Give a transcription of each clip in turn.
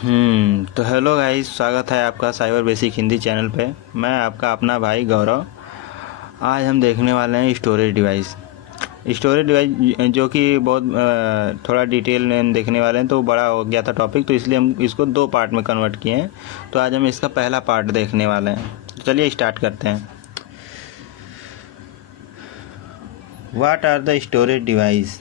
तो hello guys, स्वागत है आपका साइबर बेसिक हिंदी चैनल पे। मैं आपका अपना भाई गौरव। आज हम देखने वाले हैं स्टोरेज डिवाइस जो कि बहुत थोड़ा डिटेल में हम देखने वाले हैं। तो बड़ा हो गया था टॉपिक, तो इसलिए हम इसको 2 पार्ट में कन्वर्ट किए हैं। तो आज हम इसका पहला पार्ट देखने वाले हैं। तो चलिए स्टार्ट करते हैं। What are the storage device?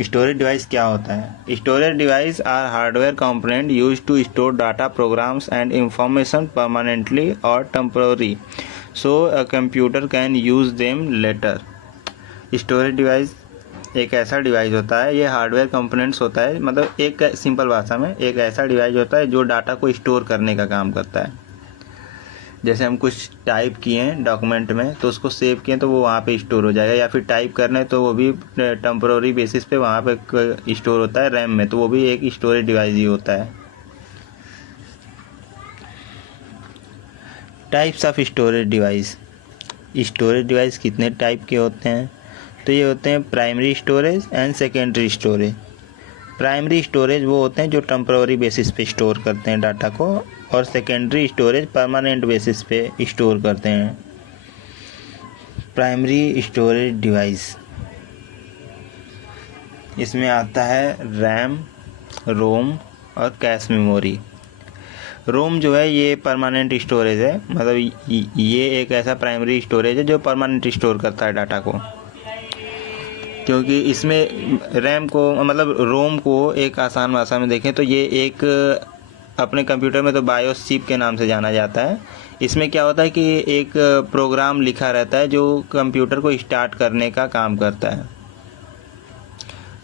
Storage device क्या होता है? Storage device are hardware component use to store data, programs and information permanently और temporary, so a computer can use them later. Storage device एक ऐसा device होता है, ये hardware components होता है, मतलब एक सिंपल भाषा में एक ऐसा डिवाइस होता है जो डाटा को स्टोर करने का काम करता है। जैसे हम कुछ टाइप किए हैं डॉक्यूमेंट में, तो उसको सेव किए तो वो वहाँ पे स्टोर हो जाएगा, या फिर टाइप करना है तो वो भी टेम्पररी बेसिस पे वहाँ पे स्टोर होता है रैम में, तो वो भी एक स्टोरेज डिवाइस ही होता है। टाइप्स ऑफ स्टोरेज डिवाइस कितने टाइप के होते हैं? तो ये होते हैं primary storage and secondary storage. Primary storage वो होते हैं जो टेम्पररी बेसिस पे स्टोर करते हैं डाटा को, और सेकेंडरी स्टोरेज परमानेंट बेसिस पे स्टोर करते हैं। प्राइमरी स्टोरेज डिवाइस इसमें आता है रैम, रोम और कैश मेमोरी। रोम जो है ये परमानेंट स्टोरेज है, मतलब ये एक ऐसा प्राइमरी स्टोरेज है जो परमानेंट स्टोर करता है डाटा को। क्योंकि इसमें रैम को, मतलब रोम को एक आसान भाषा में देखें तो ये एक अपने कंप्यूटर में तो बायोस चिप के नाम से जाना जाता है। इसमें क्या होता है कि एक प्रोग्राम लिखा रहता है जो कंप्यूटर को स्टार्ट करने का काम करता है।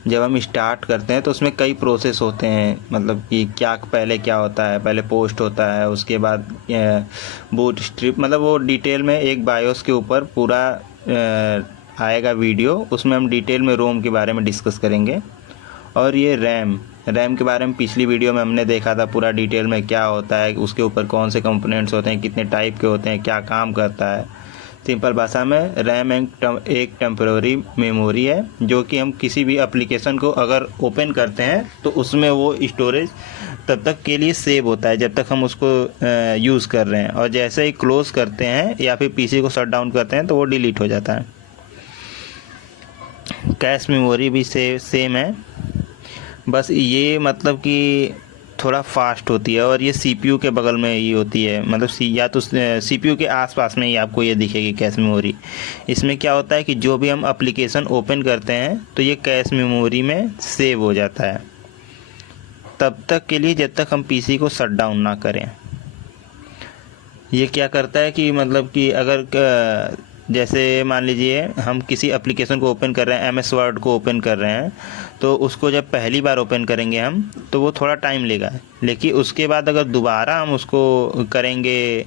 जब हम स्टार्ट करते हैं तो उसमें कई प्रोसेस होते हैं, मतलब कि पहले क्या होता है, पहले पोस्ट होता है, उसके बाद बूट स्ट्रिप, मतलब वो डिटेल में एक बायोस के ऊपर पूरा आएगा वीडियो, उसमें हम डिटेल में रोम के बारे में डिस्कस करेंगे। और ये रैम के बारे में पिछली वीडियो में हमने देखा था पूरा डिटेल में क्या होता है, उसके ऊपर कौन से कंपोनेंट्स होते हैं, कितने टाइप के होते हैं, क्या काम करता है। सिंपल भाषा में रैम एक टेम्पररी मेमोरी है जो कि हम किसी भी एप्लीकेशन को अगर ओपन करते हैं तो उसमें वो स्टोरेज तब तक के लिए सेव होता है जब तक हम उसको यूज़ कर रहे हैं, और जैसे ही क्लोज करते हैं या फिर पीसी को शट डाउन करते हैं तो वो डिलीट हो जाता है। कैश मेमोरी भी सेम है, बस ये मतलब कि थोड़ा फास्ट होती है, और ये सीपीयू के बगल में ही होती है, मतलब या तो सीपीयू के आसपास में ही आपको ये दिखेगी कैश मेमोरी। इसमें क्या होता है कि जो भी हम एप्लीकेशन ओपन करते हैं तो ये कैश मेमोरी में सेव हो जाता है तब तक के लिए जब तक हम पीसी को शट डाउन ना करें। ये क्या करता है कि मतलब कि अगर जैसे मान लीजिए हम किसी एप्लीकेशन को ओपन कर रहे हैं, एमएस वर्ड को ओपन कर रहे हैं, तो उसको जब पहली बार ओपन करेंगे हम तो वो थोड़ा टाइम लेगा, लेकिन उसके बाद अगर दोबारा हम उसको करेंगे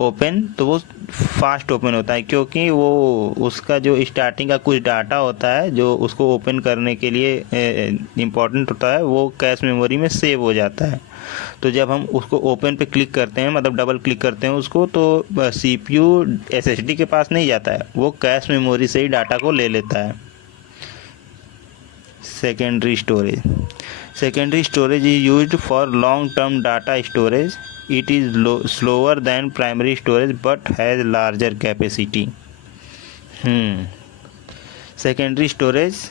ओपन तो वो फास्ट ओपन होता है, क्योंकि वो उसका जो स्टार्टिंग का कुछ डाटा होता है जो उसको ओपन करने के लिए इम्पोर्टेंट होता है वो कैश मेमोरी में सेव हो जाता है। तो जब हम उसको ओपन पे क्लिक करते हैं, मतलब डबल क्लिक करते हैं उसको, तो सीपीयू एसएसडी के पास नहीं जाता है, वो कैश मेमोरी से ही डाटा को ले लेता है। Secondary storage is used for long term data storage. It is slower then primary storage but has larger capacity. Secondary storage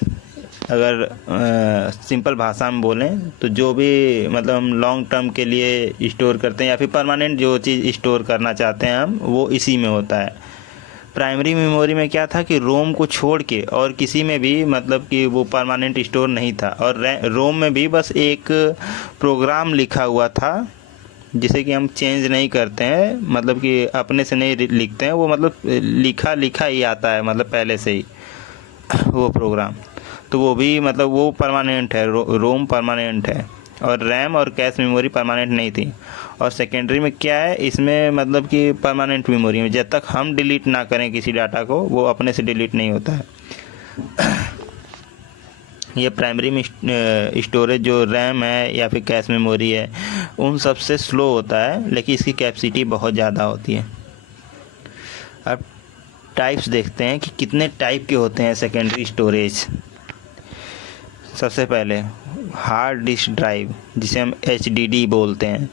अगर सिंपल भाषा में बोलें तो जो भी मतलब हम लॉन्ग टर्म के लिए स्टोर करते हैं या फिर परमानेंट जो चीज़ स्टोर करना चाहते हैं हम, वो इसी में होता है। प्राइमरी मेमोरी में क्या था कि रोम को छोड़ के और किसी में भी मतलब कि वो परमानेंट स्टोर नहीं था, और रोम में भी बस एक प्रोग्राम लिखा हुआ था जिसे कि हम चेंज नहीं करते हैं, मतलब कि अपने से नहीं लिखते हैं, वो मतलब लिखा ही आता है, मतलब पहले से ही वो प्रोग्राम, तो वो भी मतलब वो परमानेंट है, रोम परमानेंट है, और रैम और कैश मेमोरी परमानेंट नहीं थी। और सेकेंडरी में क्या है, इसमें मतलब कि परमानेंट मेमोरी में जब तक हम डिलीट ना करें किसी डाटा को वो अपने से डिलीट नहीं होता है। ये प्राइमरी में स्टोरेज जो रैम है या फिर कैश मेमोरी है उन सबसे स्लो होता है, लेकिन इसकी कैपेसिटी बहुत ज़्यादा होती है। अब टाइप्स देखते हैं कि कितने टाइप के होते हैं सेकेंडरी स्टोरेज। सबसे पहले हार्ड डिस्क ड्राइव जिसे हम HDD बोलते हैं,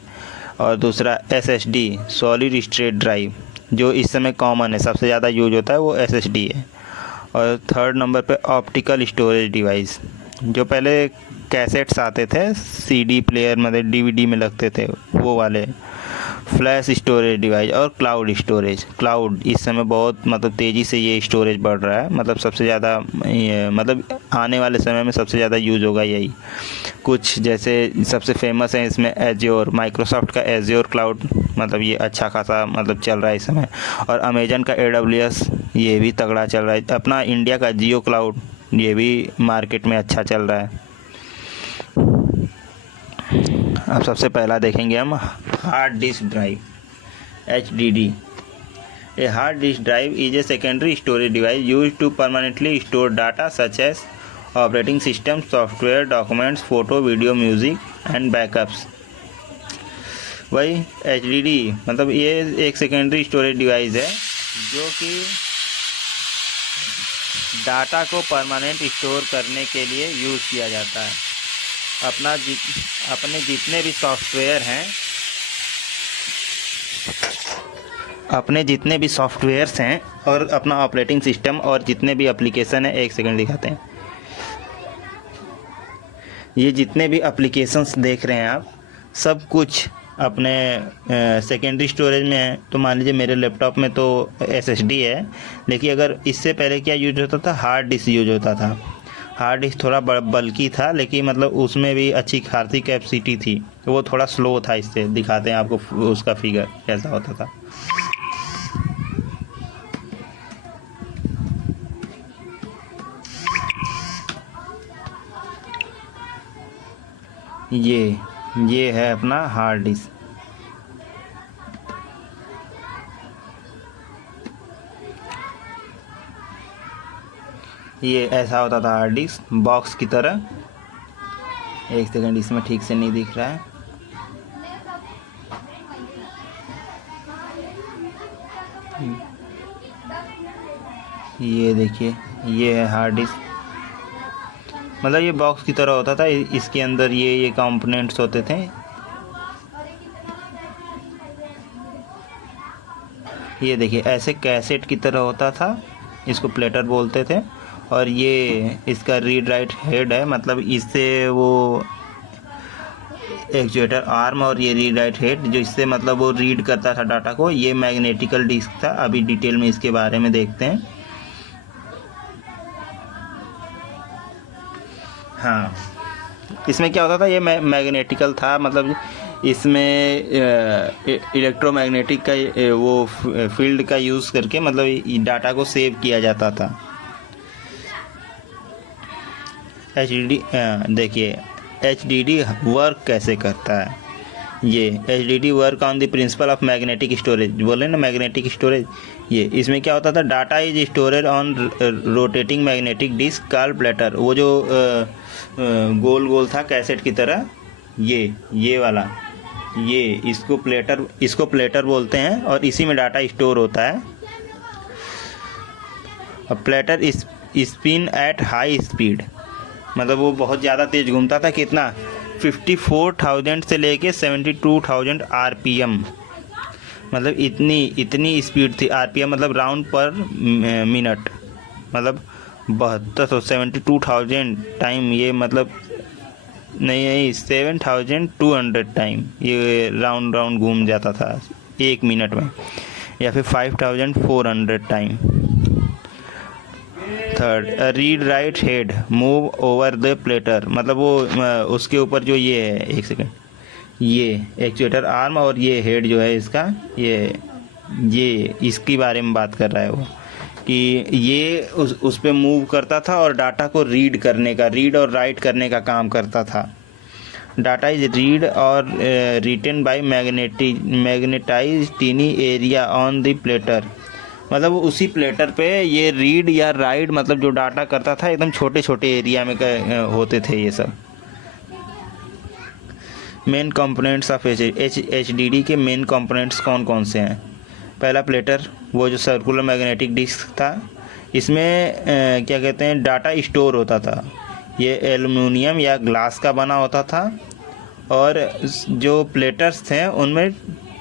और दूसरा SSD सॉलिड स्टेट ड्राइव जो इस समय कॉमन है, सबसे ज़्यादा यूज होता है वो SSD है। और थर्ड नंबर पे ऑप्टिकल स्टोरेज डिवाइस, जो पहले कैसेट्स आते थे CD प्लेयर मतलब DVD में लगते थे वो वाले। फ्लैश स्टोरेज डिवाइस और क्लाउड स्टोरेज। क्लाउड इस समय बहुत मतलब तेज़ी से ये स्टोरेज बढ़ रहा है, मतलब सबसे ज़्यादा मतलब आने वाले समय में सबसे ज़्यादा यूज़ होगा यही। कुछ जैसे सबसे फेमस है इसमें एज्योर, माइक्रोसॉफ्ट का एज्योर क्लाउड, मतलब ये अच्छा खासा मतलब चल रहा है इस समय। और अमेजन का AWS ये भी तगड़ा चल रहा है। अपना इंडिया का जियो क्लाउड ये भी मार्केट में अच्छा चल रहा है। अब सबसे पहला देखेंगे हम hard disk drive HDD। A hard disk drive is a secondary storage device use to permanently store data such as operating system, software, documents, photo, video, music and backups. वही HDD मतलब ये एक सेकेंडरी स्टोरेज डिवाइस है जो कि data को permanent store करने के लिए यूज़ किया जाता है। अपने जितने भी सॉफ्टवेयर हैं, अपने जितने भी सॉफ्टवेयर्स हैं और अपना ऑपरेटिंग सिस्टम और जितने भी एप्लीकेशन हैं, एक सेकंड दिखाते हैं। ये जितने भी एप्लीकेशंस देख रहे हैं आप, सब कुछ अपने सेकेंडरी स्टोरेज में है। तो मान लीजिए मेरे लैपटॉप में तो SSD है, लेकिन अगर इससे पहले क्या यूज होता था, हार्ड डिस्क यूज होता था। हार्ड डिस्क थोड़ा बल्कि था, लेकिन मतलब उसमें भी अच्छी खासी कैपेसिटी थी, तो वो थोड़ा स्लो था। इससे दिखाते हैं आपको उसका फिगर कैसा होता था। ये है अपना हार्ड डिस्क। ये ऐसा होता था हार्ड डिस्क बॉक्स की तरह। एक सेकंड, इसमें ठीक से नहीं दिख रहा है। ये देखिए, ये है हार्ड डिस्क, मतलब ये बॉक्स की तरह होता था। इसके अंदर ये कंपोनेंट्स होते थे। ये देखिए ऐसे कैसेट की तरह होता था, इसको प्लेटर बोलते थे। और ये इसका रीड राइट हेड है, मतलब इससे वो एक्चुएटर आर्म और ये रीड राइट हेड जो इससे मतलब वो रीड करता था डाटा को। ये मैग्नेटिकल डिस्क था। अभी डिटेल में इसके बारे में देखते हैं। हाँ, इसमें क्या होता था, ये मैग्नेटिकल था, मतलब इसमें इलेक्ट्रोमैग्नेटिक का वो फील्ड का यूज़ करके मतलब डाटा को सेव किया जाता था। HDD देखिए HDD वर्क कैसे करता है। ये HDD work on the principle of magnetic storage, बोले ना मैग्नेटिक स्टोरेज। ये इसमें क्या होता था, data is storage on rotating magnetic disk called platter. वो जो गोल गोल था कैसेट की तरह, ये वाला, ये इसको प्लेटर बोलते हैं। और इसी में डाटा स्टोर होता है। अब platter spin at high speed, मतलब वो बहुत ज़्यादा तेज़ घूमता था। कितना, 54,000 से लेके 72,000 RPM, मतलब इतनी स्पीड थी। RPM मतलब राउंड पर मिनट, मतलब 72,000 टाइम, ये मतलब नहीं 7,200 टाइम ये राउंड घूम जाता था 1 मिनट में, या फिर 5,400 time. Third, read write head move over the platter, मतलब वो उसके ऊपर जो ये है, एक सेकेंड, ये एक्चुएटर आर्म और ये हेड जो है इसका, ये इसके बारे में बात कर रहा है वो, कि ये उस पे मूव करता था और डाटा को रीड और राइट करने का काम करता था। डाटा इज रीड और written by magnetize tiny area on the platter, मतलब उसी प्लेटर पे ये रीड या राइट मतलब जो डाटा करता था एकदम छोटे छोटे एरिया में होते थे ये सब। मेन कंपोनेंट्स ऑफ HDD के मेन कंपोनेंट्स कौन कौन से हैं। पहला प्लेटर, वो जो सर्कुलर मैग्नेटिक डिस्क था, इसमें क्या कहते हैं डाटा स्टोर होता था। ये एल्युमिनियम या ग्लास का बना होता था और जो प्लेटर्स थे उनमें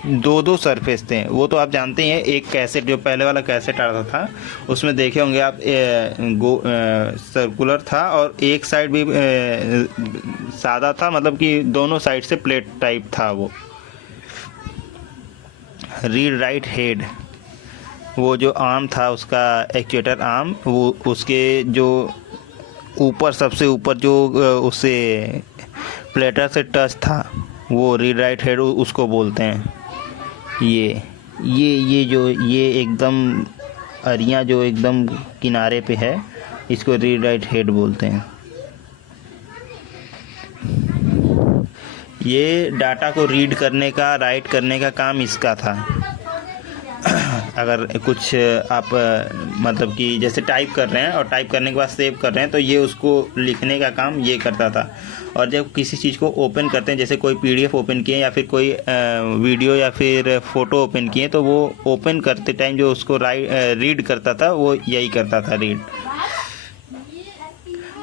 दो दो सरफेस थे। वो तो आप जानते ही हैं, एक कैसेट जो पहले वाला कैसेट आता था उसमें देखे होंगे आप, सर्कुलर था और एक साइड भी सादा था, मतलब कि दोनों साइड से प्लेट टाइप था वो। रीड राइट हेड, वो जो आर्म था उसका, एक्चुएटर आर्म, वो उसके जो ऊपर सबसे ऊपर जो उससे प्लेटर से टच था वो रीड राइट हेड उसको बोलते हैं। ये एकदम अरियाँ जो एकदम किनारे पे है इसको रीड राइट हेड बोलते हैं। ये डाटा को रीड करने का, राइट करने का काम इसका था। अगर कुछ आप मतलब कि जैसे टाइप कर रहे हैं और टाइप करने के बाद सेव कर रहे हैं तो ये उसको लिखने का काम ये करता था। और जब किसी चीज़ को ओपन करते हैं, जैसे कोई पीडीएफ ओपन किए या फिर कोई वीडियो या फिर फ़ोटो ओपन किए, तो वो ओपन करते टाइम जो उसको रीड करता था वो यही करता था, रीड।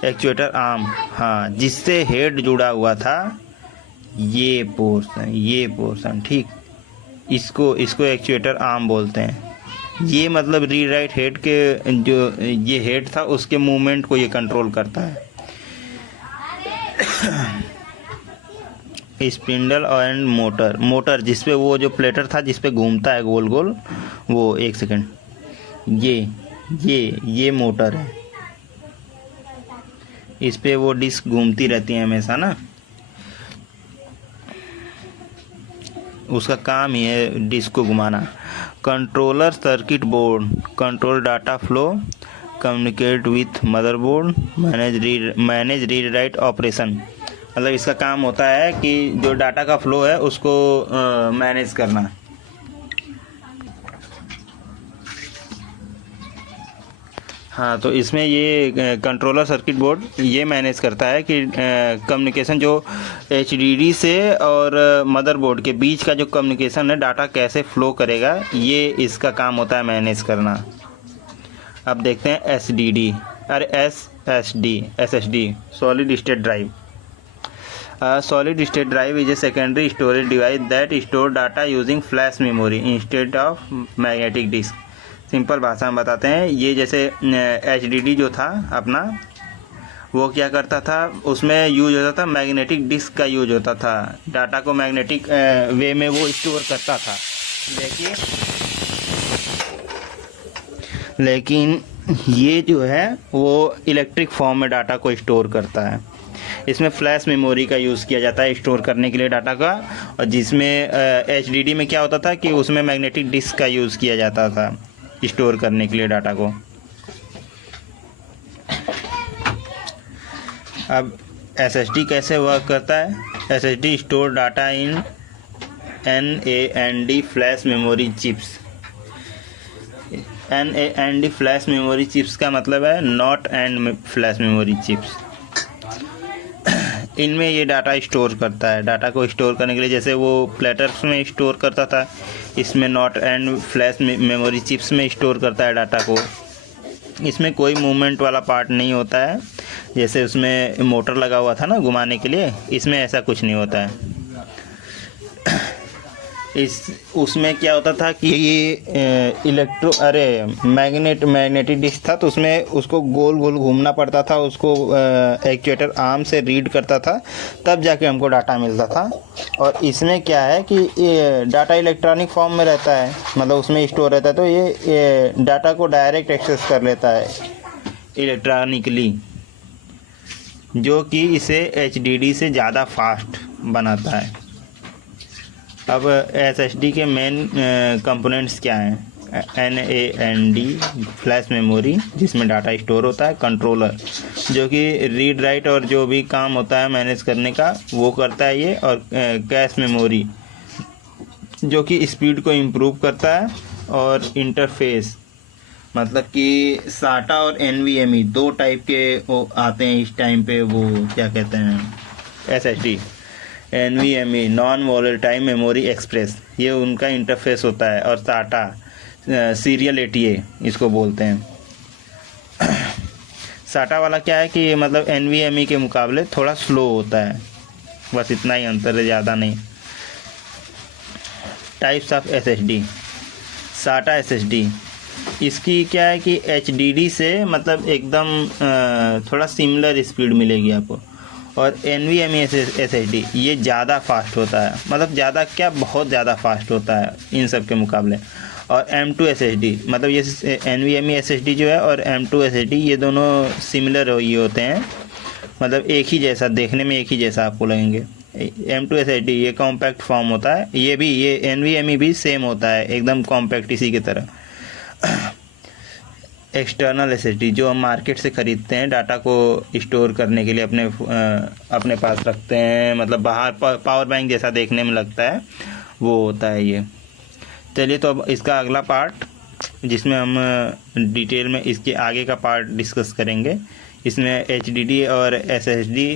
एक्चुएटर आर्म, हाँ, जिससे हेड जुड़ा हुआ था, ये पोर्शन ठीक, इसको एक्चुएटर आर्म बोलते हैं। ये मतलब रीड राइट हेड के जो ये हेड था उसके मूवमेंट को ये कंट्रोल करता है। स्पिंडल एंड मोटर जिसपे वो जो प्लेटर था जिसपे घूमता है गोल गोल, वो, एक सेकंड, ये मोटर है, इस पे वो डिस्क घूमती रहती है हमेशा ना, उसका काम ही है डिस्क को घुमाना। Controller circuit board, control data flow, communicate with motherboard, manage read write operation. मतलब इसका काम होता है कि जो डाटा का फ्लो है उसको मैनेज करना। हाँ, तो इसमें ये कंट्रोलर सर्किट बोर्ड ये मैनेज करता है कि कम्युनिकेशन जो एचडीडी से और मदरबोर्ड के बीच का जो कम्युनिकेशन है, डाटा कैसे फ्लो करेगा, ये इसका काम होता है मैनेज करना। अब देखते हैं एसडीडी, अरे SSD, solid state drive. Solid state drive is a secondary storage device that store data using flash memory instead of magnetic disk. Simple भाषा में बताते हैं, ये जैसे एचडीडी जो था अपना, वो क्या करता था, उसमें यूज होता था मैग्नेटिक डिस्क का यूज होता था, डाटा को मैग्नेटिक वे में वो स्टोर करता था। लेकिन ये जो है वो इलेक्ट्रिक फॉर्म में डाटा को स्टोर करता है। इसमें फ्लैश मेमोरी का यूज़ किया जाता है स्टोर करने के लिए डाटा का, और जिसमें एचडीडी में क्या होता था कि उसमें मैग्नेटिक डिस्क का यूज़ किया जाता था स्टोर करने के लिए डाटा को। अब एसएसडी कैसे वर्क करता है? SSD store data in NAND flash memory chips. NAND flash memory chips का मतलब है not and flash memory chips. इनमें ये डाटा स्टोर करता है। डाटा को स्टोर करने के लिए जैसे वो प्लेटर्स में स्टोर करता था, इसमें not and flash memory chips में स्टोर करता है डाटा को। इसमें कोई मूवमेंट वाला पार्ट नहीं होता है, जैसे उसमें मोटर लगा हुआ था ना घुमाने के लिए, इसमें ऐसा कुछ नहीं होता है। उसमें क्या होता था कि ये मैग्नेटिक डिस्क था, तो उसमें उसको गोल गोल घूमना पड़ता था, उसको एक्चुएटर आर्म से रीड करता था, तब जाके हमको डाटा मिलता था। और इसमें क्या है कि ये डाटा इलेक्ट्रॉनिक फॉर्म में रहता है, मतलब उसमें स्टोर रहता है, तो ये डाटा को डायरेक्ट एक्सेस कर लेता है इलेक्ट्रॉनिकली, जो कि इसे एचडीडी से ज़्यादा फास्ट बनाता है। अब एसएसडी के मेन कंपोनेंट्स क्या हैं? NAND फ्लैश मेमोरी जिसमें डाटा स्टोर होता है, कंट्रोलर जो कि रीड राइट और जो भी काम होता है मैनेज करने का वो करता है ये, और कैश मेमोरी जो कि स्पीड को इम्प्रूव करता है, और इंटरफेस मतलब कि SATA और NVMe दो टाइप के वो आते हैं इस टाइम पे, वो क्या कहते हैं SSD, NVMe non volatile memory express, ये उनका इंटरफेस होता है, और SATA सीरियल ATA इसको बोलते हैं। साटा वाला क्या है कि मतलब NVMe के मुकाबले थोड़ा स्लो होता है, बस इतना ही अंतर है, ज़्यादा नहीं। Types of SSD। साटा SSD, इसकी क्या है कि HDD से मतलब एकदम थोड़ा सिमिलर स्पीड मिलेगी आपको। और NVMe SSD ये ज़्यादा फास्ट होता है, मतलब ज़्यादा क्या, बहुत ज़्यादा फास्ट होता है इन सब के मुकाबले। और M2 SSD, मतलब ये NVMe SSD जो है और M2 SSD ये दोनों सिमिलर ये होते हैं, मतलब एक ही जैसा, देखने में एक ही जैसा आपको लगेंगे। M2 SSD ये कॉम्पैक्ट फॉर्म होता है, ये NVMe भी सेम होता है, एकदम कॉम्पैक्ट इसी की तरह। एक्सटर्नल SSD जो हम मार्केट से ख़रीदते हैं, डाटा को स्टोर करने के लिए अपने पास रखते हैं, मतलब बाहर पावर बैंक जैसा देखने में लगता है, वो होता है ये। चलिए, तो अब इसका अगला पार्ट जिसमें हम डिटेल में इसके आगे का पार्ट डिस्कस करेंगे। इसमें HDD और SSD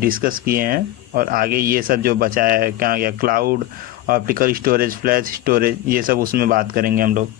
डिस्कस किए हैं, और आगे ये सब जो बचा है क्या गया, cloud, optical storage, flash storage, ये सब उसमें बात करेंगे हम लोग।